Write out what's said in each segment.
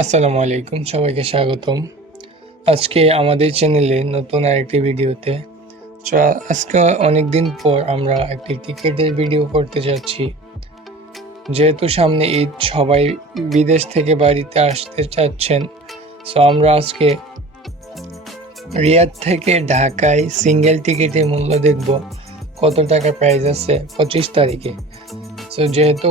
আসসালামু আলাইকুম, সবাইকে স্বাগতম। আজকে আমাদের চ্যানেলে নতুন আরেকটি ভিডিওতে। আজকে অনেকদিন পর আমরা একটি টিকেটের ভিডিও করতে যাচ্ছি। যেহেতু সামনে ঈদ, সবাই বিদেশ থেকে বাড়িতে আসতে চাচ্ছেন, সো আমরা আজকে রিয়াদ থেকে ঢাকায় সিঙ্গেল টিকিটের মূল্য দেখব কত টাকা প্রাইস আছে 25 তারিখে। সো যেহেতু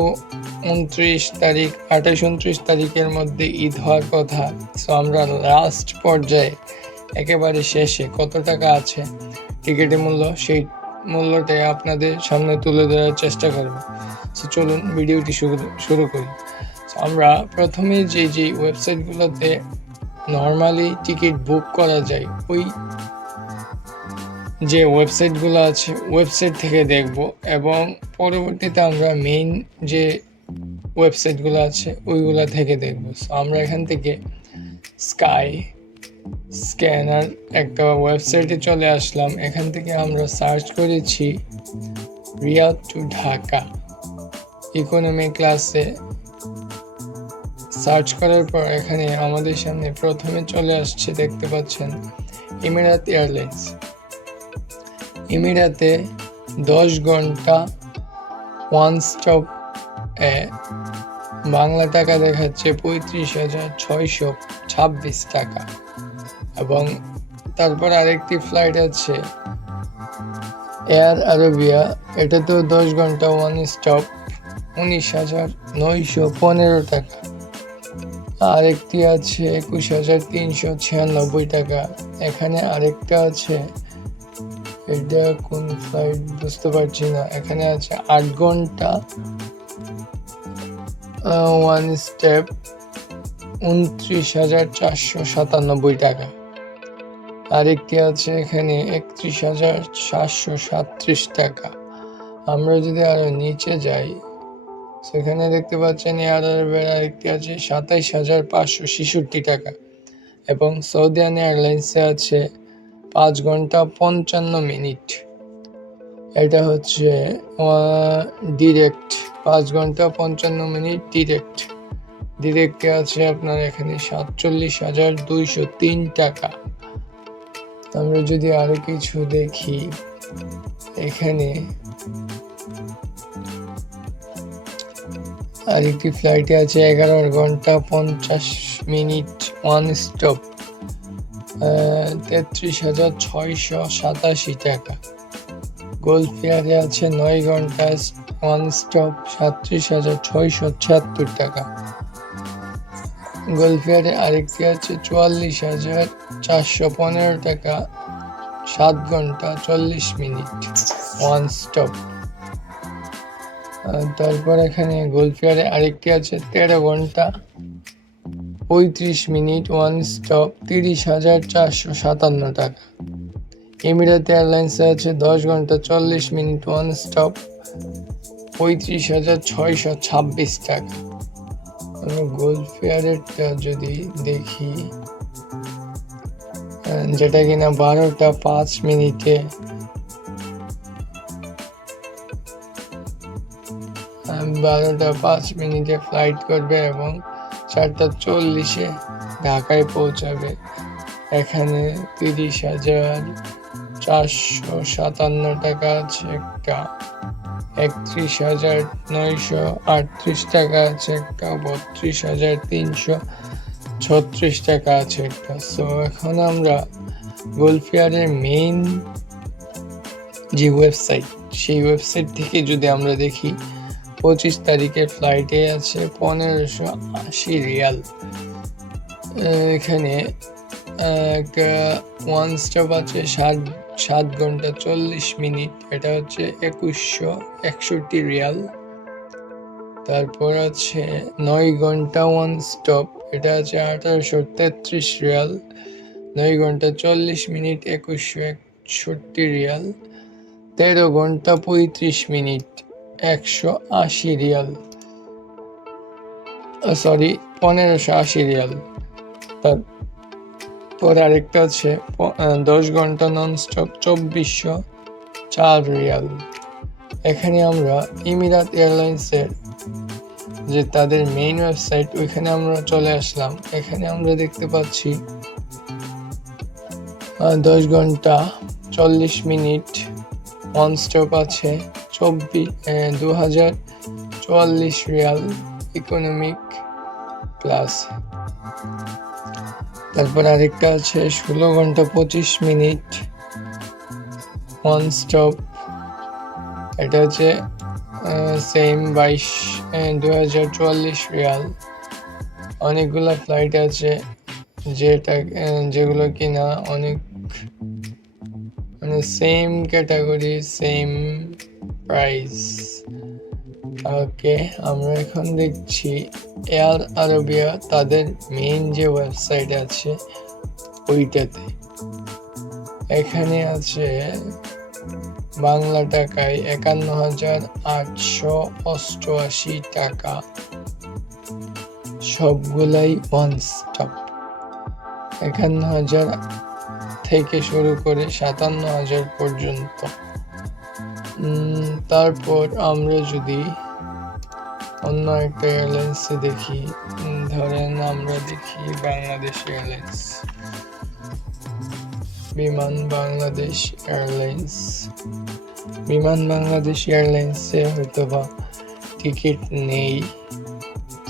29 তারিখ, 28-29 তারিখের মধ্যে ঈদ হওয়ার কথা, সো আমরা লাস্ট পর্যায়ে একেবারে শেষে কত টাকা আছে টিকিটের মূল্য, সেই মূল্যটাই আপনাদের সামনে তুলে ধরার চেষ্টা করব। সো চলুন ভিডিওটি শুরু করি। আমরা প্রথমে যে ওয়েবসাইটগুলোতে নর্মালি টিকিট বুক করা যায়, ওই যে ওয়েবসাইটগুলো আছে ওয়েবসাইট থেকে দেখব, এবং পরবর্তীতে আমরা মেইন যে ওয়েবসাইটগুলো আছে ওইগুলো থেকে দেখব। সো আমরা এখান থেকে স্ক্যানার একটা ওয়েবসাইটে চলে আসলাম। এখান থেকে আমরা সার্চ করেছি রিয়াদ টু ঢাকা ইকোনমি ক্লাসে। সার্চ করার পর এখানে আমাদের সামনে প্রথমে চলে আসছে, দেখতে পাচ্ছেন, এমিরাত এয়ারলাইন্স। এমিরাতে 10 ঘন্টা ওয়ান স্টপ বাংলা টাকা দেখাচ্ছে 35,626 টাকা। এবং তারপর আরেকটি ফ্লাইট আছে এয়ার আরবিয়া, এটাতেও 10 ঘন্টা ওয়ান স্টপ 19,915 টাকা। আরেকটি আছে 21,396 টাকা। এখানে আরেকটা আছে, এটা কোন ফ্লাইট বুঝতে পারছি না। এখানে আছে 8 ঘন্টা ওয়ান স্টেপ 29,497 টাকা। আরেকটি আছে এখানে 31,737 টাকা। আমরা যদি আরো নিচে যাই, সেখানে দেখতে পাচ্ছেন এয়ার আরবিয়ার আরেকটি আছে 27,566 টাকা। এবং সৌদি এয়ারলাইন্সে আছে 5 ঘন্টা 55 মিনিট। এটা হচ্ছে ডিরেক্ট 5 ঘন্টা 55 মিনিট ডিরেক্টে আছে আপনার এখানে 47,203 টাকা। আমরা যদি আরো কিছু দেখি, এখানে আরেকটি ফ্লাইটে আছে 11 ঘন্টা 50 মিনিট ওয়ান স্টপ 33,687 টাকা। গোল্ড ফেয়ারে আছে 9 ঘন্টা ওয়ান স্টপ 37,676 টাকা। গোল্ড ফেয়ারে আরেকটি আছে 44,415 টাকা, 7 ঘন্টা 40 মিনিট ওয়ান স্টপ। তারপর এখানে গোল্ড ফেয়ারে আরেকটি আছে 13 ঘন্টা 35 মিনিট ওয়ান স্টপ 30,457 টাকা। এমিরাত এয়ারলাইন্সে আছে 10 ঘন্টা 40 মিনিট ওয়ান স্টপ 35,626 টাকা। আমরা গোল্ড ফেয়ারেরটা যদি দেখি, যেটা কিনা 12টা 5 মিনিটে 12টা 5 মিনিটে ফ্লাইট করবে এবং 4টা 40-এ ঢাকায় পৌঁছাবে। এখানে 30,457 টাকা আছে একটা, 31,938 টাকা আছে একটা, 32,336 টাকা আছে একটা। সো এখন আমরা গোল্ড ফেয়ারের মেইন যে ওয়েবসাইট, সেই ওয়েবসাইট থেকে যদি আমরা দেখি, 25 তারিখের ফ্লাইটে আছে 1580 রিয়াল। এখানে একটা ওয়ান স্টপ আছে 7 ঘন্টা 40 মিনিট, এটা হচ্ছে 2161 রিয়াল। তারপর আছে 9 ঘন্টা ওয়ান স্টপ, এটা আছে 1833 রিয়াল। 9 ঘন্টা 40 মিনিট 2161 রিয়াল। 13 ঘন্টা 35 মিনিট 180 রিয়াল, 1580 রিয়াল। তারপর আরেকটা আছে 10 ঘন্টা নন স্টপ 2404 রিয়াল। এখানে আমরা এমিরাত এয়ারলাইন্সের যে তাদের মেইন ওয়েবসাইট, ওইখানে আমরা চলে আসলাম। এখানে আমরা দেখতে পাচ্ছি 10 ঘন্টা 40 মিনিট ওয়ান স্টপ আছে, 2044 রিয়াল ইকোনমিক প্লাস। তারপর আরেকটা আছে 16 ঘন্টা 25 মিনিট ওয়ান স্টপ, এটা হচ্ছে সেম 2044 রিয়াল। অনেকগুলো ফ্লাইট আছে যেগুলো কিনা অনেক সেম ক্যাটাগরি, সেম প্রাইস। ওকে, আমরা এখন দেখছি এয়ার আরবিয়া, তাদের মেইন যে ওয়েবসাইট আছে ওইটাতে। এখানে আছে বাংলা টাকায় 51,888 টাকা, সবগুলাই ওয়ান স্টপ। 51,000 থেকে শুরু করে 57,000 পর্যন্ত। তারপর আমরা যদি অন্য একটা এয়ারলাইন্সে দেখি, ধরেন আমরা দেখি বাংলাদেশ এয়ারলাইন্স, বিমান বাংলাদেশ এয়ারলাইন্স। বিমান বাংলাদেশ এয়ারলাইন্সে হয়তো বা টিকিট নেই,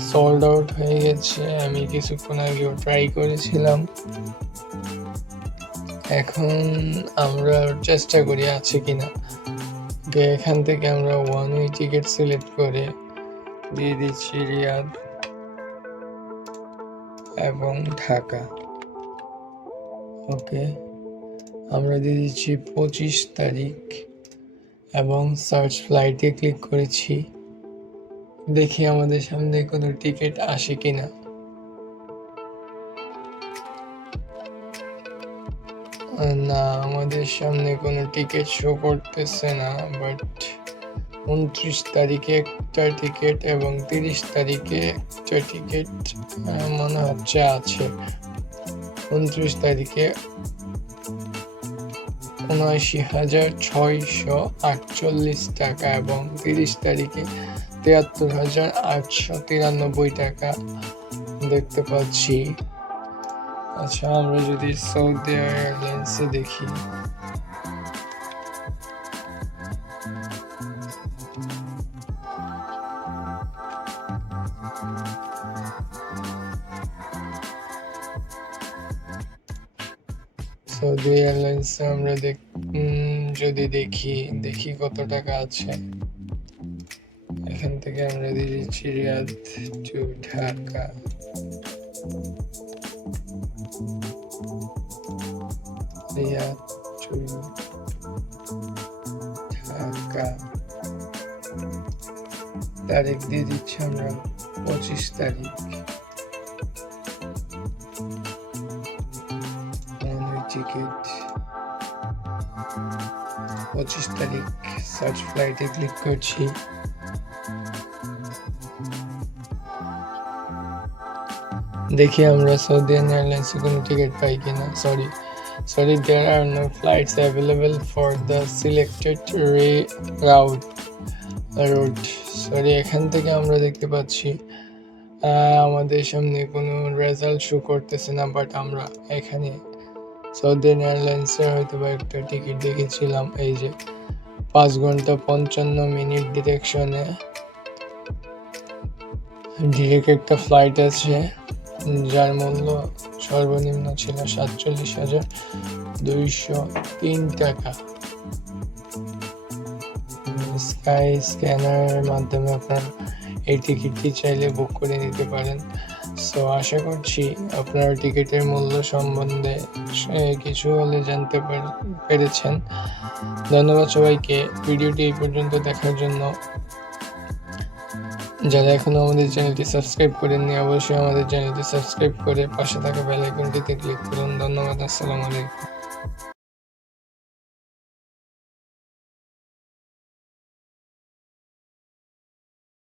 সোল্ড আউট হয়ে গেছে। আমি কিছুক্ষণ আগেও ট্রাই করেছিলাম। এখন আমরা চেষ্টা করি আছে কিনা। এখান থেকে আমরা ওয়ান ওয়ে টিকিট সিলেক্ট করে দিয়ে দিচ্ছি রিয়াদ এবং ঢাকা। ওকে, আমরা দিয়ে দিচ্ছি 25 তারিখ এবং সার্চ ফ্লাইটে ক্লিক করেছি। দেখি আমাদের সামনে কোনো টিকিট আসে কিনা। না, আমাদের সামনে কোনো টিকিট শো করতেছে না, বাট 29 তারিখে একটা টিকিট এবং 30 তারিখে একটা টিকিট মনে হচ্ছে আছে। 29 তারিখে 79,648 টাকা এবং 30 তারিখে 73,893 টাকা দেখতে পাচ্ছি। আচ্ছা, আমরা যদি সৌদি এয়ারলাইন্সে দেখি, সৌদি এয়ারলাইন্সে আমরা যদি দেখি কত টাকা আছে। এখান থেকে আমরা দিয়ে দিচ্ছি রিয়াদ টু ঢাকা। রিয়াদ টু ঢাকা তারিখ দিয়ে দিচ্ছি আমরা 25 তারিখ। টিকিট 25 তারিখ, সার্চ ফ্লাইটে ক্লিক করছি। দেখি আমরা সৌদি এয়ারলাইন্সে কোনো টিকিট পাই কিনা। Sorry, there are no flights available for the selected route. Sorry, এখান থেকে আমরা দেখতে পাচ্ছি আমাদের সামনে কোনো রেজাল্ট শো করতেছে না, বাট আমরা এখানে সৌদি এয়ারলাইন্সের হয়তো বা একটা টিকিট দেখেছিলাম। এই যে 5 ঘন্টা 55 মিনিট ডিরেকশনে ডিরেক্ট একটা ফ্লাইট আছে, যার মূল্য সর্বনিম্ন ছিল 47,203 টাকা। স্কাই স্ক্যানারের মাধ্যমে আপনারা এই টিকিটটি চাইলে বুক করে নিতে পারেন। সো আশা করছি আপনারা টিকিটের মূল্য সম্বন্ধে কিছু হলে জানতে পেরেছেন। ধন্যবাদ সবাইকে ভিডিওটি এই পর্যন্ত দেখার জন্য। যারা এখনো আমাদের চ্যানেলটি সাবস্ক্রাইব করেননি, অবশ্যই আমাদের চ্যানেলটি সাবস্ক্রাইব করে পাশে থাকা বেল আইকনটিতে ক্লিক করুন। ধন্যবাদ, আসসালামু আলাইকুম।